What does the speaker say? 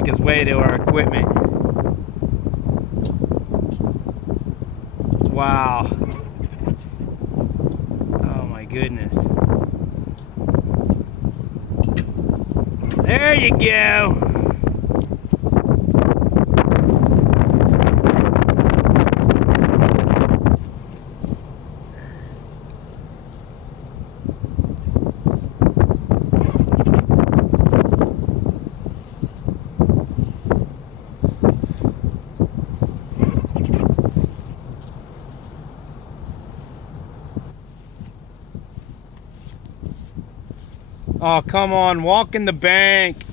make his way to our equipment. Wow. Oh my goodness. There you go. Oh, come on, walk in the bank.